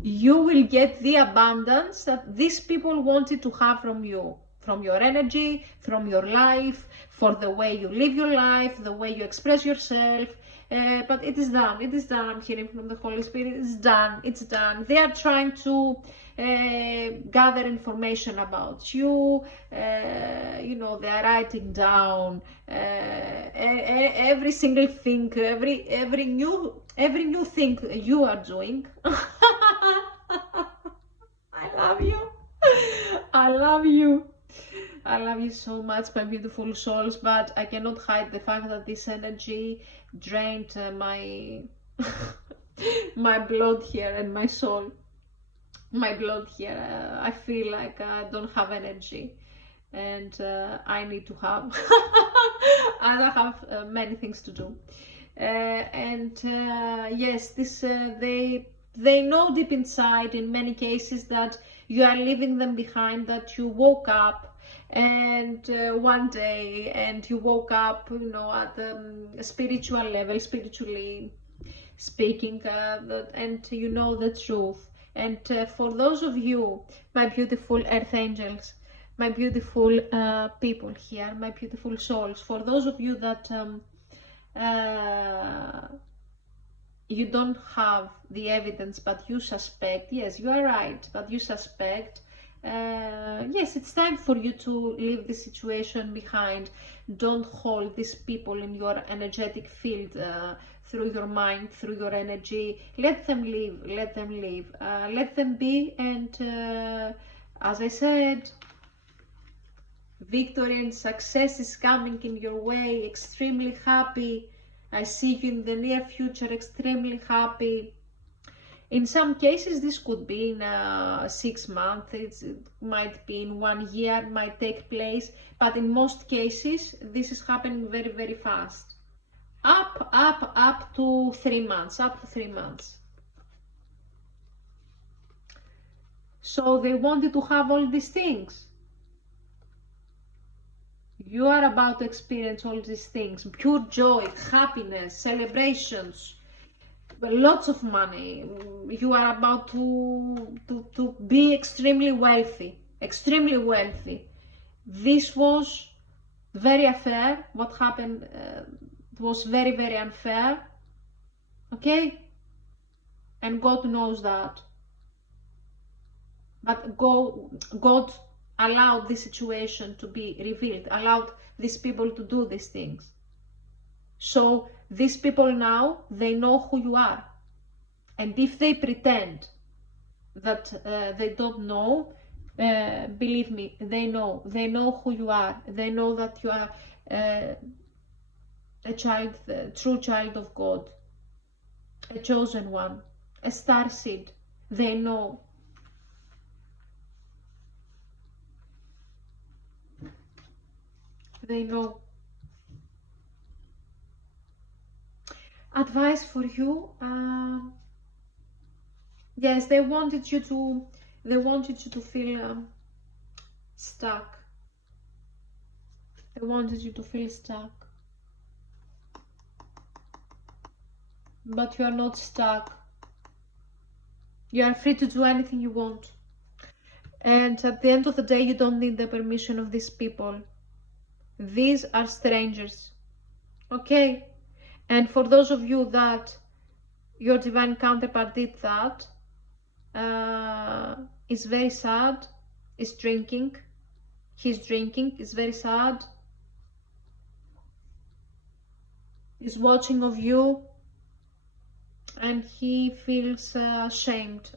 You will get the abundance that these people wanted to have from you, from your energy, from your life, for the way you live your life, the way you express yourself. But it is done. It is done. I'm hearing from the Holy Spirit. It's done. It's done. They are trying to gather information about you. You know, they are writing down every single thing, every new thing you are doing. I love you. I love you. I love you so much, my beautiful souls, but I cannot hide the fact that this energy drained my my blood here and my soul. My blood here. I feel like I don't have energy, and I need to have. And I have many things to do. Yes, this they know deep inside in many cases that you are leaving them behind, that you woke up and one day, and you woke up, you know, at the spiritual level, spiritually speaking, and you know the truth. And for those of you, my beautiful earth angels, my beautiful people here, my beautiful souls, for those of you that you don't have the evidence, but you suspect, yes, you are right, but you suspect, yes, it's time for you to leave this situation behind. Don't hold these people in your energetic field, through your mind, through your energy. Let them live, let them live, let them be. And as I said, victory and success is coming in your way. Extremely happy. I see you in the near future, extremely happy. In some cases, this could be in 6 months, it might be in 1 year, might take place, but in most cases, this is happening very, very fast. Up to 3 months, up to 3 months. So they wanted to have all these things. You are about to experience all these things. Pure joy, happiness, celebrations, lots of money. You are about to be extremely wealthy. Extremely wealthy. This was very unfair. What happened was very, very unfair. Okay? And God knows that. But God allowed this situation to be revealed, allowed these people to do these things. So these people now, they know who you are. And if they pretend that they don't know, believe me, they know who you are. They know that you are a child, a true child of God, a chosen one, a star seed. They know. They know. Advice for you. Yes, they wanted you to feel stuck. They wanted you to feel stuck. But you are not stuck. You are free to do anything you want. And at the end of the day, you don't need the permission of these people. These are strangers. Okay? And for those of you that your divine counterpart did that, it's very sad. He's drinking. It's very sad. He's watching of you, and he feels ashamed.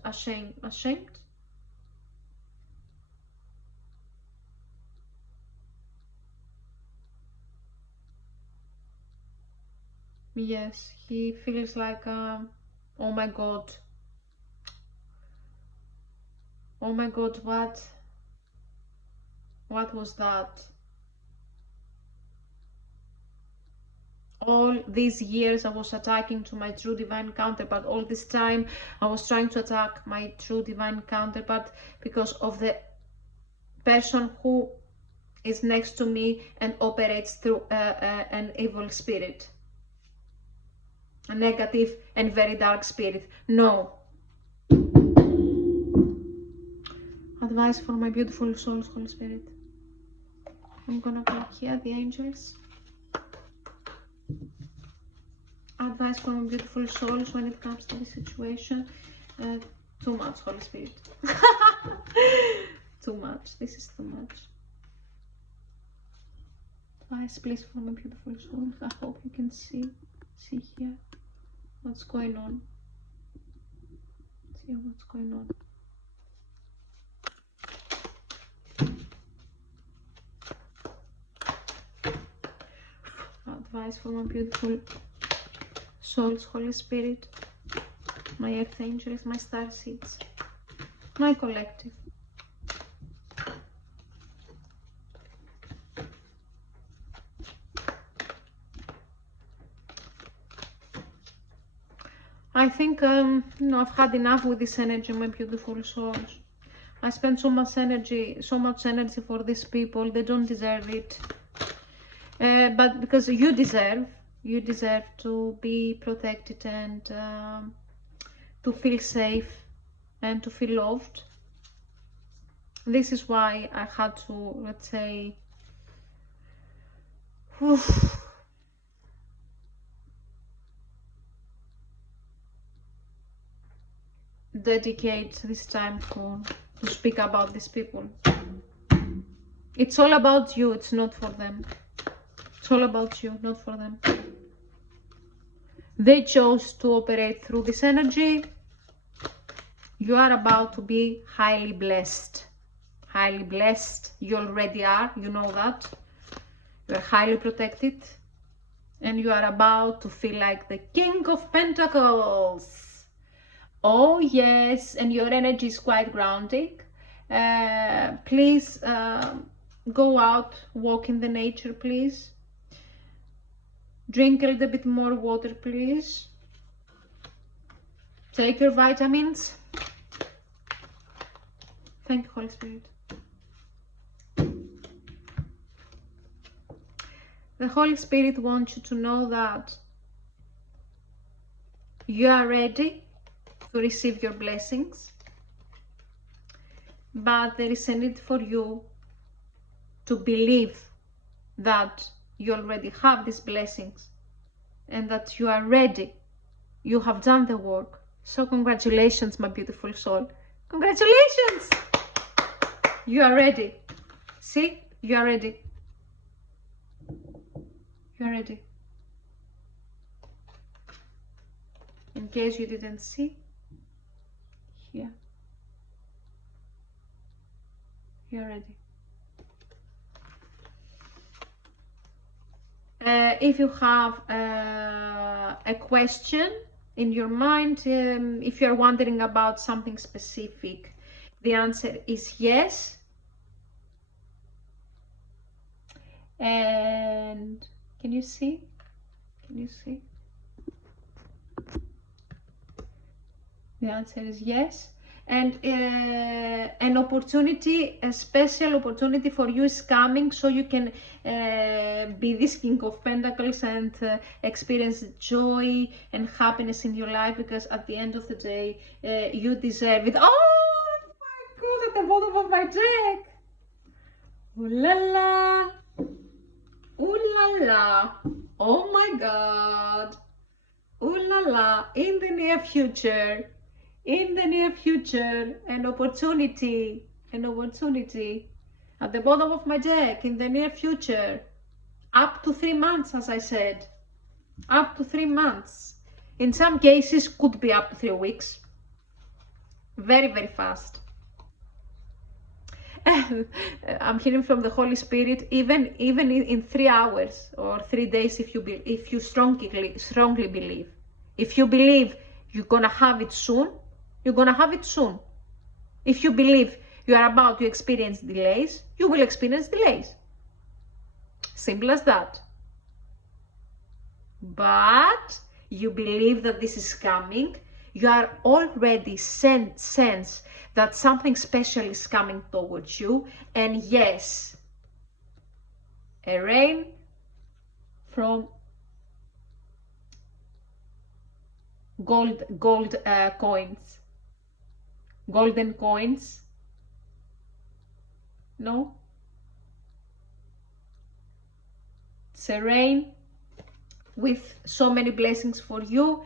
Yes, he feels like, oh my God. Oh my God, what was that? all these years I was attacking to my true divine counterpart. All this time I was trying to attack my true divine counterpart because of the person who is next to me and operates through an evil spirit, a negative and very dark spirit. No. Advice for my beautiful souls, Holy Spirit. I'm gonna click here, the angels. Advice for my beautiful souls when it comes to this situation. Too much, Holy Spirit. Too much. This is too much. Advice, please, for my beautiful souls. I hope you can see here what's going on. See what's going on. Advice for my beautiful souls, Holy Spirit, my earth angels, my star seeds, my collective. I think I've had enough with this energy, my beautiful souls. I spent so much energy for these people. They don't deserve it. But because you deserve to be protected and to feel safe and to feel loved. This is why I had to, let's say, dedicate this time to speak about these people. It's all about you, it's not for them. It's all about you, not for them. They chose to operate through this energy. You are about to be highly blessed. Highly blessed. You already are, you know that. You are highly protected. And you are about to feel like the King of Pentacles. Oh yes, and your energy is quite grounding. Please go out, walk in the nature, please. Drink a little bit more water, please. Take your vitamins. Thank you, Holy Spirit. The Holy Spirit wants you to know that you are ready to receive your blessings, but there is a need for you to believe that you already have these blessings and that you are ready. You have done the work. So congratulations, my beautiful soul. Congratulations! You are ready. See? You are ready. You are ready. In case you didn't see, here. You are ready. If you have a question in your mind, if you're wondering about something specific, the answer is yes. And can you see? Can you see? The answer is yes. And an opportunity, a special opportunity for you is coming, so you can be this King of Pentacles and experience joy and happiness in your life, because at the end of the day, you deserve it. Oh my God, at the bottom of my deck. Ooh la la. Ooh la la. Oh my God. Ooh la la. In the near future. In the near future, an opportunity at the bottom of my deck, in the near future, up to 3 months, as I said, up to 3 months. In some cases, could be up to 3 weeks. Very, very fast. I'm hearing from the Holy Spirit, even in 3 hours or 3 days, if you strongly believe. If you believe you're gonna have it soon, you're gonna have it soon. If you believe you are about to experience delays, you will experience delays. Simple as that. but you believe that this is coming. You are already sense that something special is coming towards you. And yes, a rain from gold coins, golden coins. No, it's a rain with so many blessings for you.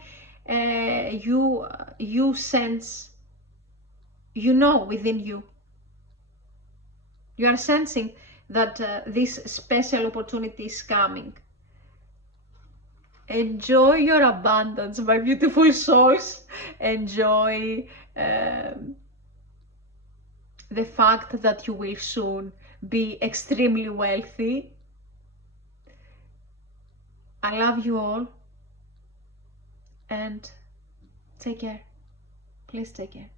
You sense, you know, within you, you are sensing that this special opportunity is coming. Enjoy your abundance, my beautiful souls. Enjoy the fact that you will soon be extremely wealthy. I love you all, and take care. Please take care.